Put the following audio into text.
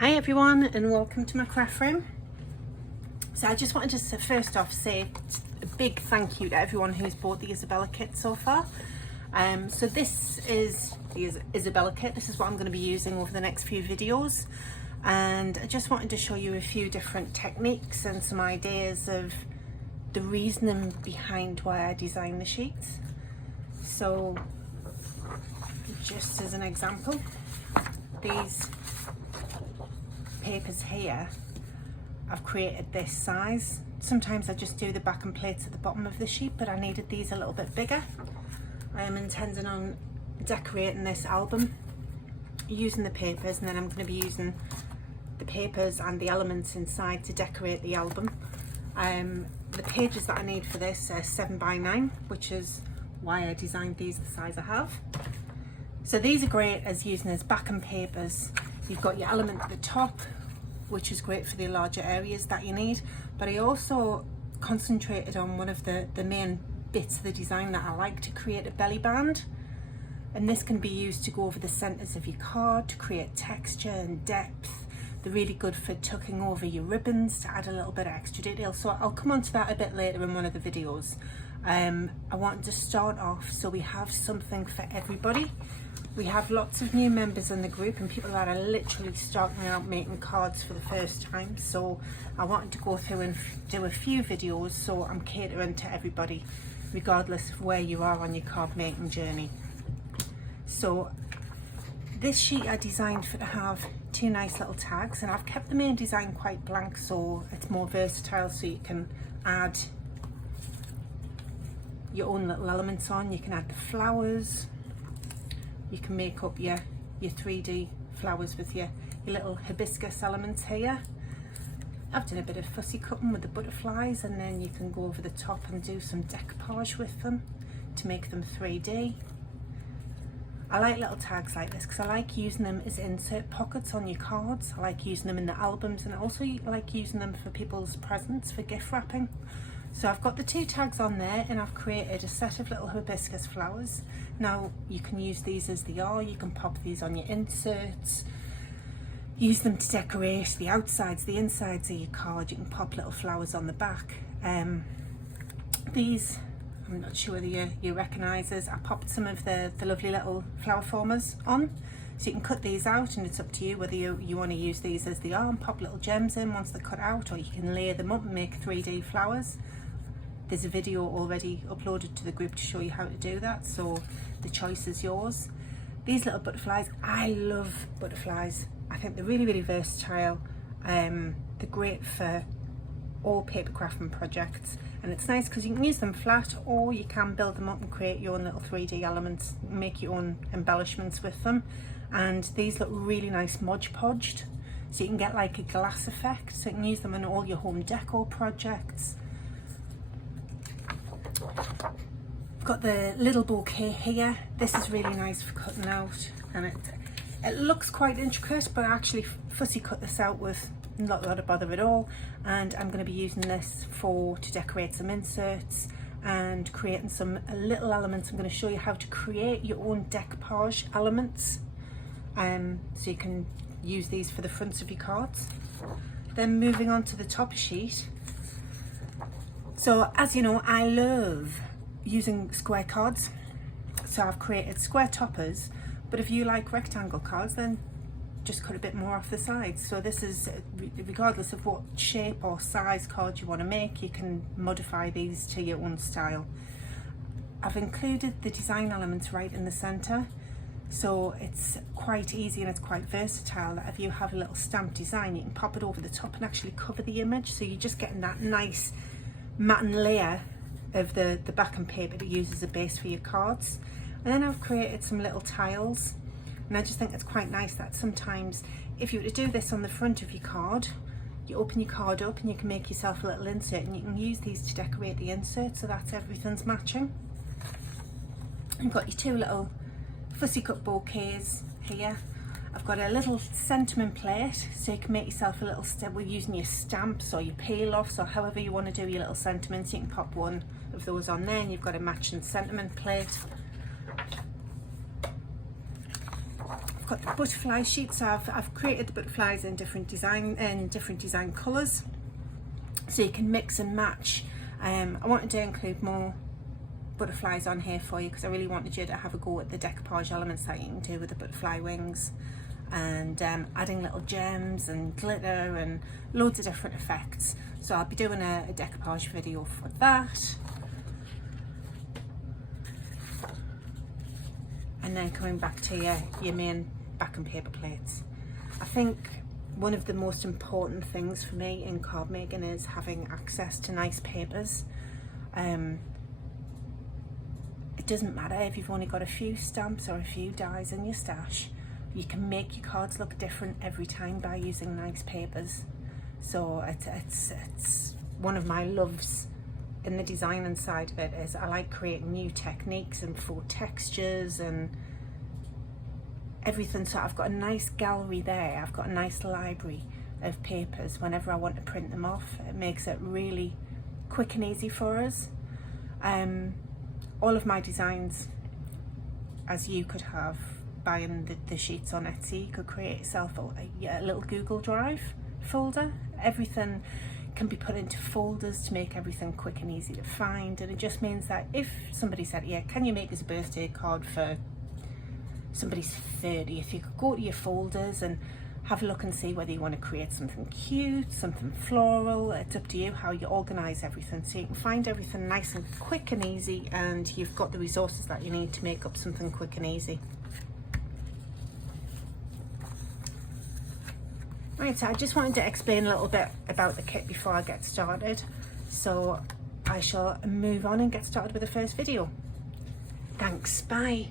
Hi everyone and welcome to my craft room. So I just wanted to first off say a big thank you to everyone who's bought the Isobella kit so far. So this is the Isobella kit. This is what I'm going to be using over the next few videos, and I just wanted to show you a few different techniques and some ideas of the reasoning behind why I designed the sheets. So just as an example, these papers here, I've created this size. Sometimes I just do the back and plates at the bottom of the sheet, but I needed these a little bit bigger. I am intending on decorating this album using the papers, and then I'm going to be using the papers and the elements inside to decorate the album. The pages that I need for this are 7x9, which is why I designed these the size I have. So these are great as using as backing papers. You've got your element at the top, which is great for the larger areas that you need, but I also concentrated on one of the main bits of the design that I like to create a belly band, and this can be used to go over the centers of your card to create texture and depth. They're really good for tucking over your ribbons to add a little bit of extra detail, so I'll come on to that a bit later in one of the videos. I wanted to start off so we have something for everybody. We have lots of new members in the group and people that are literally starting out making cards for the first time, so I wanted to go through and do a few videos so I'm catering to everybody regardless of where you are on your card making journey. So this sheet I designed for to have two nice little tags, and I've kept the main design quite blank so it's more versatile, so you can add your own little elements on. You can add the flowers, you can make up your 3D flowers with your little hibiscus elements here. I've done a bit of fussy cutting with the butterflies, and then you can go over the top and do some decoupage with them to make them 3D. I like little tags like this because I like using them as insert pockets on your cards. I like using them in the albums, and I also like using them for people's presents for gift wrapping. So I've got the two tags on there, and I've created a set of little hibiscus flowers. Now you can use these as they are, you can pop these on your inserts, use them to decorate the outsides, the insides of your card. You can pop little flowers on the back. These, I'm not sure whether you recognise this, I popped some of the lovely little flower formers on. So you can cut these out, and it's up to you whether you want to use these as they are and pop little gems in once they're cut out, or you can layer them up and make 3D flowers. There's a video already uploaded to the group to show you how to do that, so the choice is yours. These little butterflies, I love butterflies. I think they're really, really versatile. They're great for all paper crafting projects, and it's nice because you can use them flat, or you can build them up and create your own little 3D elements, make your own embellishments with them. And these look really nice Mod Podged, so you can get like a glass effect, so you can use them in all your home decor projects. I've got the little bouquet here. This is really nice for cutting out, and it looks quite intricate, but I actually fussy cut this out with not a lot of bother at all, and I'm going to be using this to decorate some inserts and creating some little elements. I'm going to show you how to create your own decoupage elements, so you can use these for the fronts of your cards. Then moving on to the top sheet. So as you know, I love using square cards, so I've created square toppers, but if you like rectangle cards, then just cut a bit more off the sides. So this is regardless of what shape or size card you want to make, you can modify these to your own style. I've included the design elements right in the center, so it's quite easy and it's quite versatile that if you have a little stamped design, you can pop it over the top and actually cover the image, so you're just getting that nice matte layer of the backing paper to use as a base for your cards. And then I've created some little tiles, and I just think it's quite nice that sometimes if you were to do this on the front of your card, you open your card up and you can make yourself a little insert, and you can use these to decorate the insert so that everything's matching. You've got your two little fussy cut bouquets here. I've got a little sentiment plate, so you can make yourself a little with using your stamps or your peel offs or however you want to do your little sentiments. You can pop one of those on there and you've got a matching sentiment plate. got the butterfly sheet, so I've created the butterflies in different design colours, so you can mix and match. I wanted to include more butterflies on here for you because I really wanted you to have a go at the decoupage elements that you can do with the butterfly wings, and adding little gems and glitter and loads of different effects. So I'll be doing a decoupage video for that. And then coming back to your main back and paper plates. I think one of the most important things for me in card making is having access to nice papers. It doesn't matter if you've only got a few stamps or a few dies in your stash. You can make your cards look different every time by using nice papers. So it's one of my loves in the designing side of it, is I like creating new techniques and faux textures and everything. So I've got a nice gallery there, I've got a nice library of papers. Whenever I want to print them off, it makes it really quick and easy for us. All of my designs, as you could have buying the sheets on Etsy, you could create yourself a little Google Drive folder. Everything can be put into folders to make everything quick and easy to find, and it just means that if somebody said, yeah, can you make this a birthday card for somebody's 30th, you could go to your folders and have a look and see whether you want to create something cute, something floral. It's up to you how you organise everything, so you can find everything nice and quick and easy, and you've got the resources that you need to make up something quick and easy. Right, so I just wanted to explain a little bit about the kit before I get started. So I shall move on and get started with the first video. Thanks, bye.